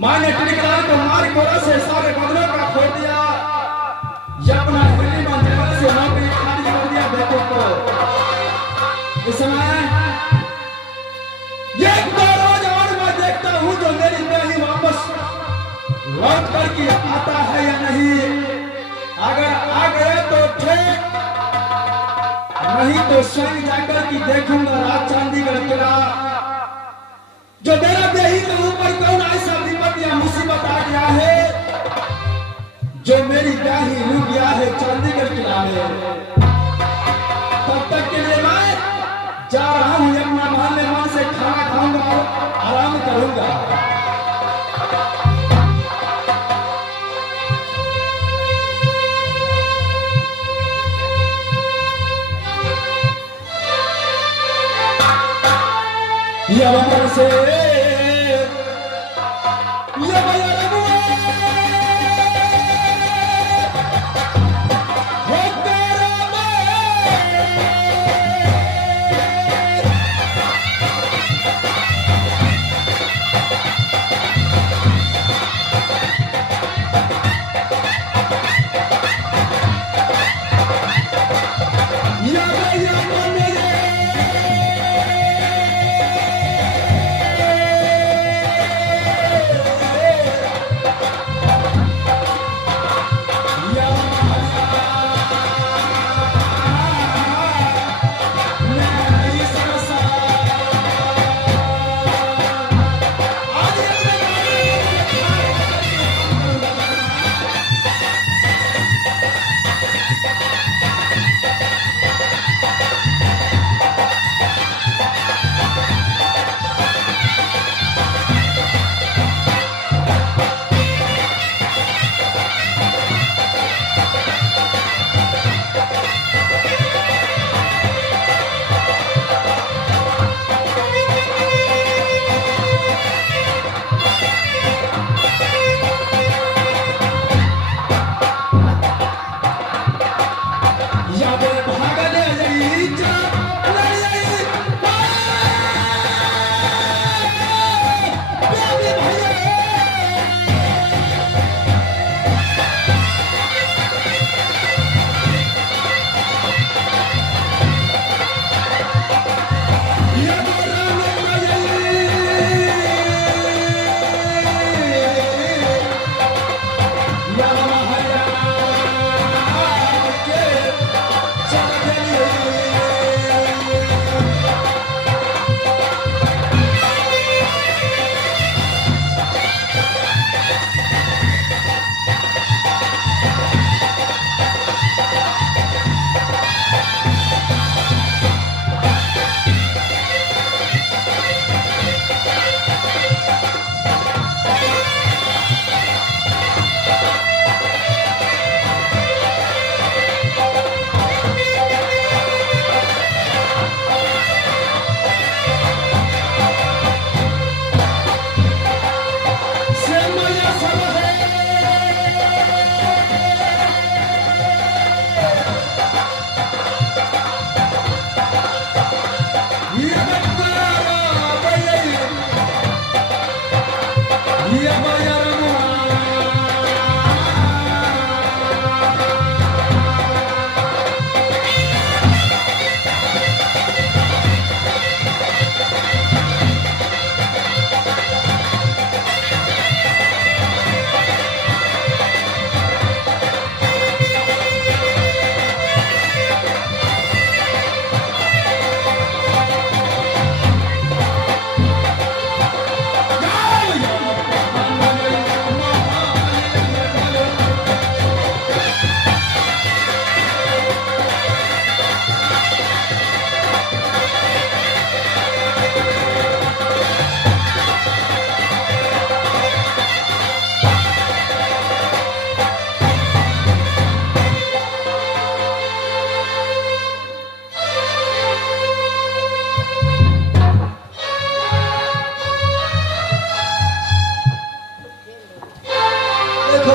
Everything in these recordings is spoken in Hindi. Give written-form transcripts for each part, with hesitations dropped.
मैंने टिकरार को मार कोरा से सारे बंगलों का खोल दिया, ये अपना दिल्ली में जंगल से नौकरी खाली कर दिया बेटों को। इस समय एक बार रोज और मैं देखता हूँ जो मेरी बेटी वापस लौट करके आता है या नहीं। अगर आ गए तो ठीक, नहीं तो स्वयं जाकर के देखूंगा रात चंडीगढ़ किला। जो मेरा देही के ऊपर कौन ऐसा विपद या मुसीबत आ गया है जो मेरी ब्याही रुक गया है चंडीगढ़ किला में। तब तक के लिए मैं जा रहा हूं अपना महल में, मन से खाना खाऊंगा और आराम करूंगा। यमन से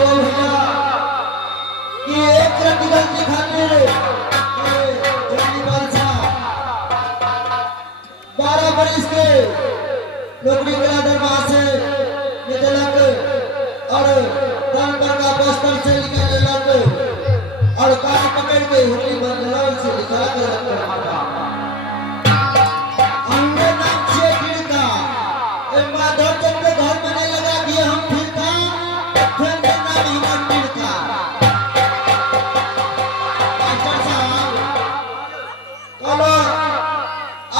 भैया कि एक रत्ती गलती खातिर बादशाह 12 बरिस के नौकरी करा दरबार से निकलक और प्राण का बस्तर से निकालक और कार पकड़ के हुक्की बंदराल से निकाल कर अंगे नाम से फिरका माधव चंद के घर में लगा दिए हम फिरका फिर नाम हमार फिरका मास्टर साहब कलो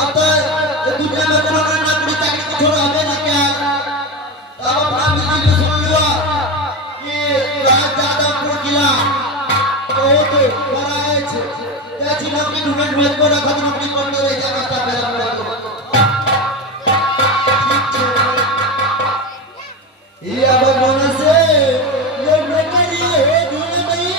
अब तो दुनिया में कोनो नौकरी चाकरी छोड़ हमें ना क्या अब अपना मिली में सुन लिया कि राज यादवपुर किला बहुत बड़ा है त्याची नौकरी ढूंढने में को रखा नौकरी करने रह जा रास्ता पे ये अब बोला से ये नौकरी है ढूंढ गई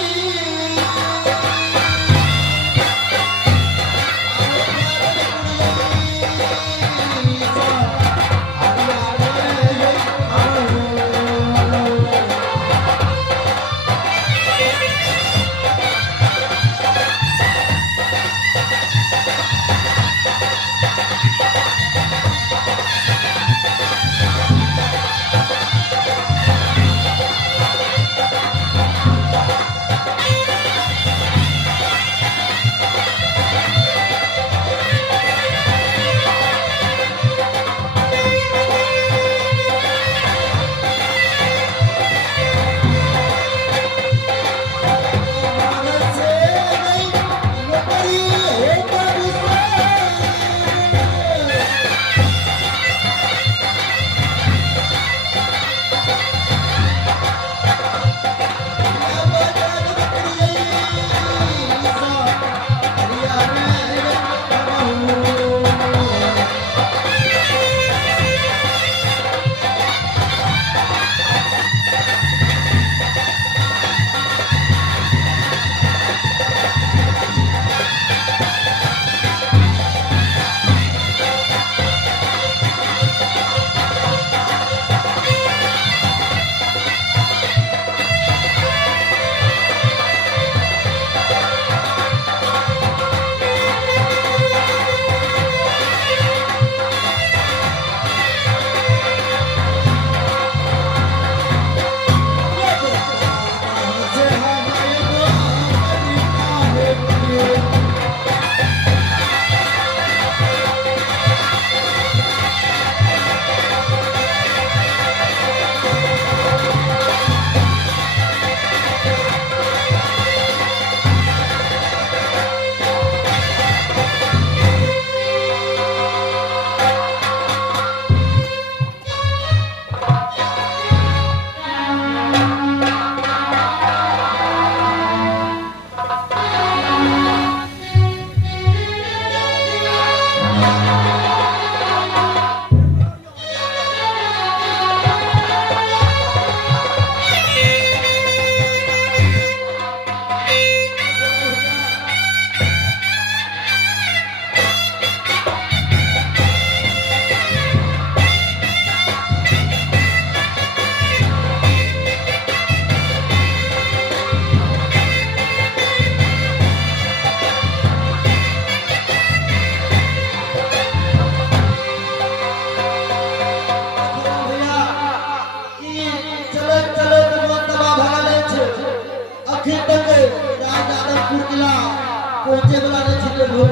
पहुंचे वाला ने छिटे भूल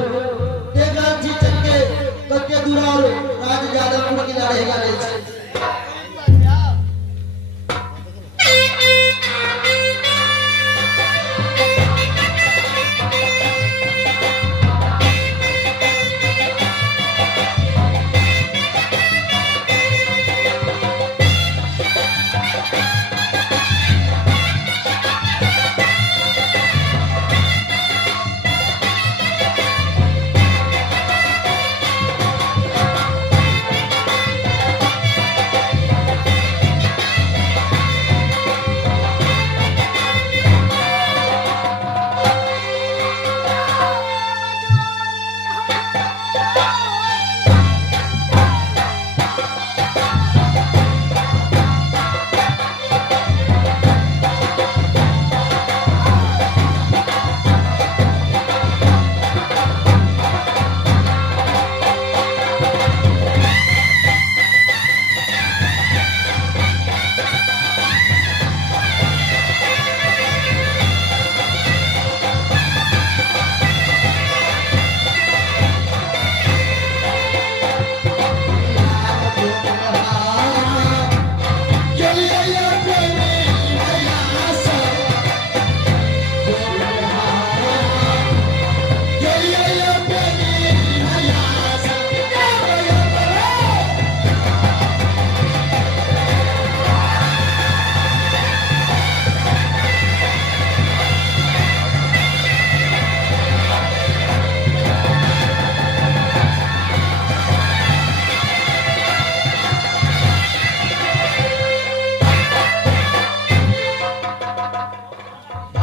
देखा छी चल के कत्ते दूर और राज यादवपुर किला रहेगा ले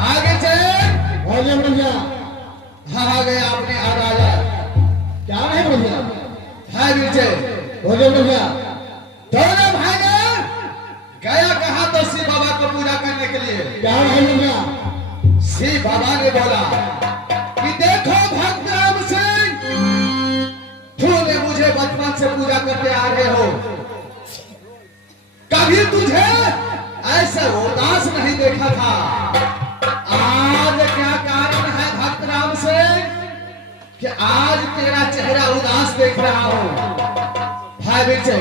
आगे चल। बोलिए भैया। आ गया अपने अदालत। क्या है भैया? है बीचे। बोलिए भैया। दोनों भाई ने गया कहा तो शिव बाबा को पूजा करने के लिए। क्या है भैया? शिव बाबा ने बोला कि देखो भक्त राम सिंह, तूने मुझे बचपन से पूजा करते आ रहे हो, कभी तुझे ऐसा उदास नहीं देखा था। आज क्या कारण है भक्त राम सिंह कि आज तेरा चेहरा उदास देख रहा हूं? भाई बीचे।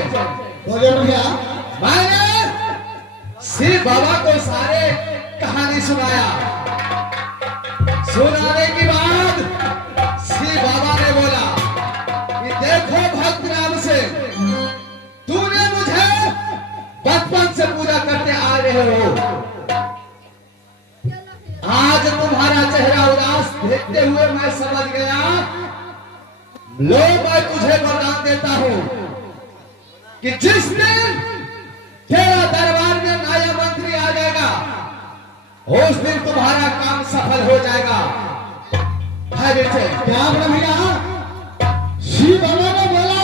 बोलिए भैया। मैंने शिव बाबा को सारे कहानी सुनाया। सुनाने के बाद शिव बाबा ने बोला कि देखो भक्त राम सिंह, तूने मुझे बचपन से पूजा करते आ रहे हो, आज तुम्हारा चेहरा उदास देखते हुए मैं समझ गया। लो मैं तुझे वरदान देता हूं कि जिस दिन तेरा दरबार में नया मंत्री आ जाएगा, उस दिन तुम्हारा काम सफल हो जाएगा। है बेटे। क्या बोला भैया? शिव बाबा ने बोला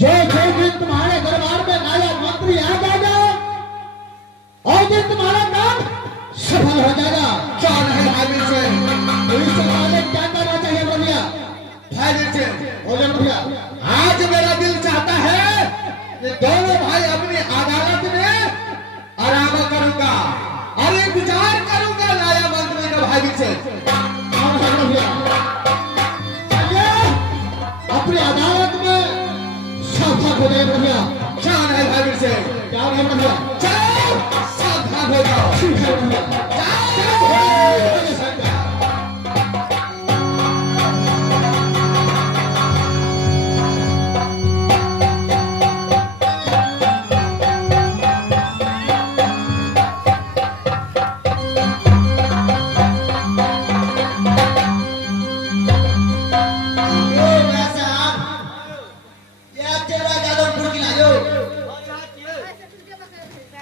जो दिन तुम्हारे दरबार में नया मंत्री आ जाएगा और दिन तुम्हारा काम सफल हो जाएगा। क्या नहीं है बेटे? पुलिस वाले क्या करना चाहिए भैया? है बेटे। बोले भैया। आज मेरा दिल चाहता है कि दोनों भाई अपनी अदालत में आराम करूंगा और इंतजार करूंगा नया मंत्री का। भाई बेटे। और भैया चलिए अपनी अदालत में सावधान हो जाए भैया। क्या है भाई बेटे? क्या है भैया? चलो सावधान हो जाओ। ठीक है भैया।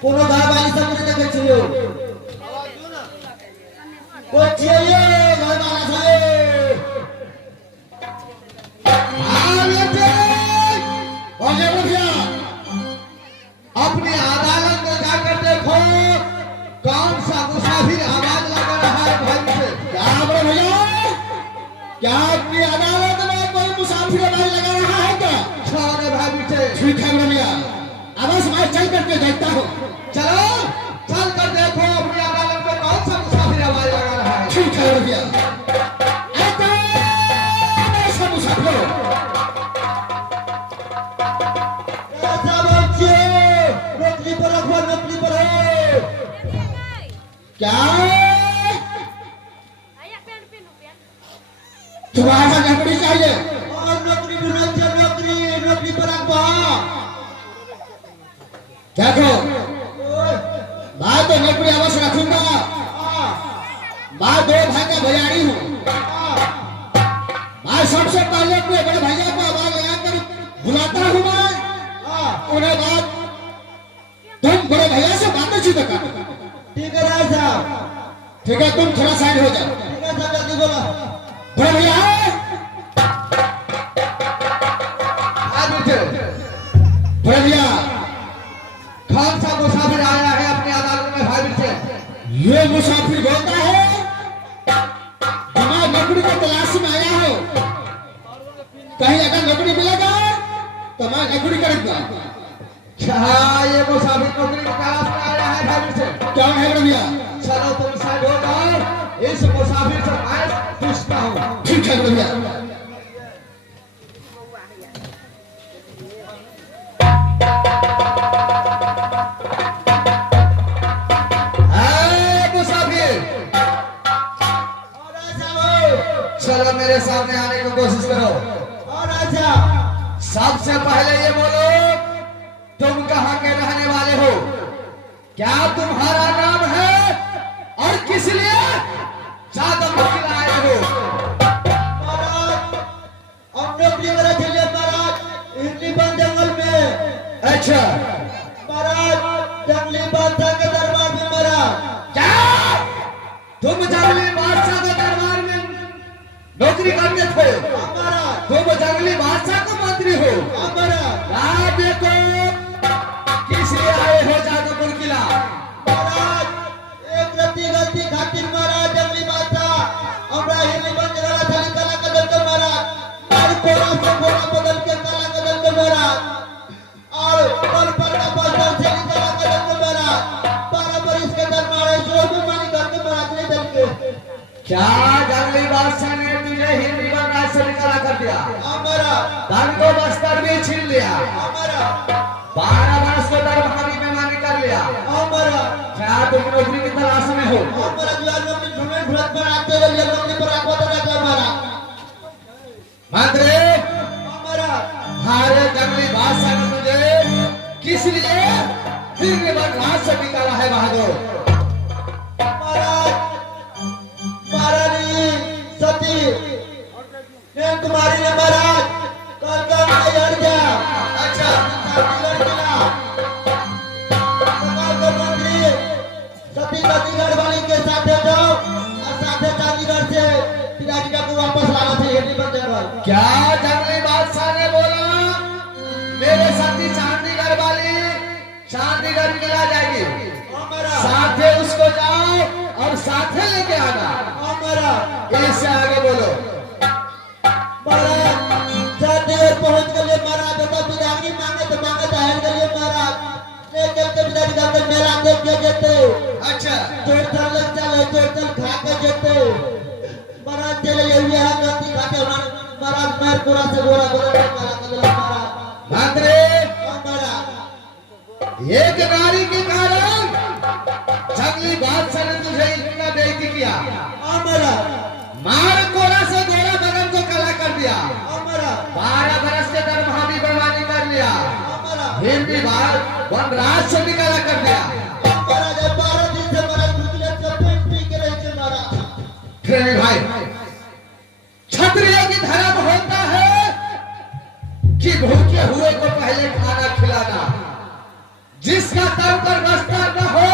কোনো ধারাবাহিক সামনে দেখেছিল কোচিয়ে নয়মানা সাহেব आगे भैया अपनी अदालत में जाकर देखो कौन सा मुसाफिर आवाज लगा रहा है। भाई से क्या बोले भैया? क्या अपनी अदालत में कोई मुसाफिर आवाज लगा रहा है क्या? छोड़े भाई से। ठीक है भैया। अब मैं चल करके देखता हूँ। चलो चल कर देखो अपनी अदालत में कौन सा मुसाफिर आवाज लगा रहा है। ठीक है भैया। ऐसा मुसाफिर नौकरी पर रखो, नौकरी पर हो। क्या तुम्हारा नौकरी चाहिए? और नौकरी नौकरी पर रखो। देखो मैं तो नौकरी अवश्य रखूंगा। मैं दो भाई का भैयारी हूँ। मैं सबसे पहले अपने बड़े भैया को आवाज लगाकर बुलाता हूँ। मैं उन्हें बाद तुम बड़े भैया से बातचीत कर। ठीक है राय साहब। ठीक है तुम थोड़ा साइड हो जाओ। ठीक है साहब जल्दी बोलो। बड़े भैया बड़े भैया कौन सा मुसाफिर आया है अपनी अदालत में? भाई से ये मुसाफिर बोलता है मैं नौकरी की तलाश में आया हूँ, कहीं अगर नौकरी मिलेगा तो मैं नौकरी करूंगा। क्या ये मुसाफिर नौकरी की तलाश में आया है? भाई से क्या है भैया? चलो तुम साइड हो जाओ, इस मुसाफिर से मैं पूछता हूँ। ठीक है भैया। चलो मेरे सामने आने की कोशिश करो। और अच्छा सबसे पहले ये बोलो तुम कहाँ के रहने वाले हो? क्या तुम्हारा नाम है और किस लिए ज्यादा मुश्किल आए हो? हम नौकरी में रखे महाराज इडली जंगल में। अच्छा महाराज जंगली बादशाह के दरबार में जंगली बादशाह के दरबार में नौकरी करते थे, तुम जंगली बादशाह को मंत्री हो। राज्य को किस लिए आए हो जादूपुर किला? एक गलती खातिर महाराज जंगली बादशाह हमरा हिंदी बन रहा था, काला कदल के महाराज मार कोरा से कोरा बदल के काला कदल के महाराज और पर का बादशाह से काला कदल के महाराज 12 बरिस के दरबार है जो भी मानी करके महाराज ने दल के। क्या जंगली बादशाह ने तुझे हिंदी बनना से निकाला कर दिया? हमारा धन को बस्तर भी छीन लिया, हमारा 12 वर्ष को दरबारी बेईमानी कर लिया। हमारा क्या तुम नौकरी की तलाश में हो? हमारा जो नौकरी ढूंढे ढूंढ पर आते हुए नौकरी पर आपको तो रखा हमारा मंत्री। हमारा हमारे जंगली बादशाह ने तुझे किस लिए हिंदी बनना से निकाला है बहादुर? महाराज महारानी सती ने तुम्हारी ने महाराज कल का तैयार किया। अच्छा मंत्री सती चंडीगढ़ वाली के साथ जाओ और साथे चंडीगढ़ से पिताजी को वापस लाना थे हिंदी बन जाए। क्या जंगली बादशाह ने बोला मेरे साथी चंडीगढ़ वाली चंडीगढ़ किला जाएगी, हमारा साथे उसको जाओ और साथे लेके आना। हमारा इससे आगे बोलो। महाराज चंडीगढ़ पहुंच गए महाराज तो पिताजी मांगे तो मांगे जाहिर गए महाराज ने कल के पिताजी का मेला देख के जेते। अच्छा चोर चल खा के जेते महाराज चले ये यहाँ गलती खाते महाराज मार पूरा से गोरा गोरा महाराज मंत्री, हमारा एक नारी के कारण जंगली बादशाह ने तुझे इतना बेइज्जती किया, हमारा मार कोरा से गोरा बदन को काला कर दिया, हमारा 12 बरस के दरबारी बेईमानी कर लिया, हमारा हिंदी वनराज से निकाला कर दिया। हमारा जब 12 दिन से महाराज भूखले से पेट पी के रहे थे महाराज। प्रेमी भाई, क्षत्रिय की धर्म होता है कि भूखे हुए को पहले खाना खिलाना, जिसका तन पर बस्तर न हो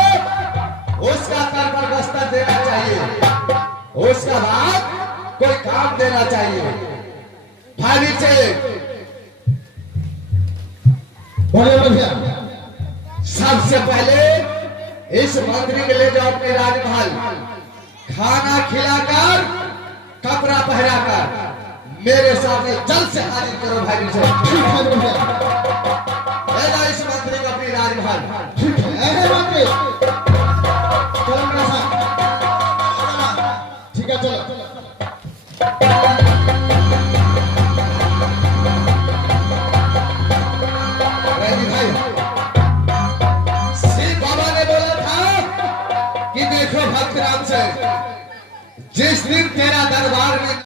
उसका तन पर बस्तर देना चाहिए, उसका बाद कोई काम देना चाहिए। भाभी से बोले भैया सबसे पहले इस मंत्री के ले जाओ अपने राजमहल, खाना खिलाकर कपड़ा पहनाकर मेरे सामने जल्द से हाजिर करो। भाई से ठीक है भैया, ले जाओ इस मंत्री को अपनी राजमहल। ठीक है ऐसे मंत्री चलो मेरे साथ। ठीक है चलो। रैनी भाई, शिव बाबा ने बोला था कि देखो भक्त राम से जिस दिन तेरा दरबार में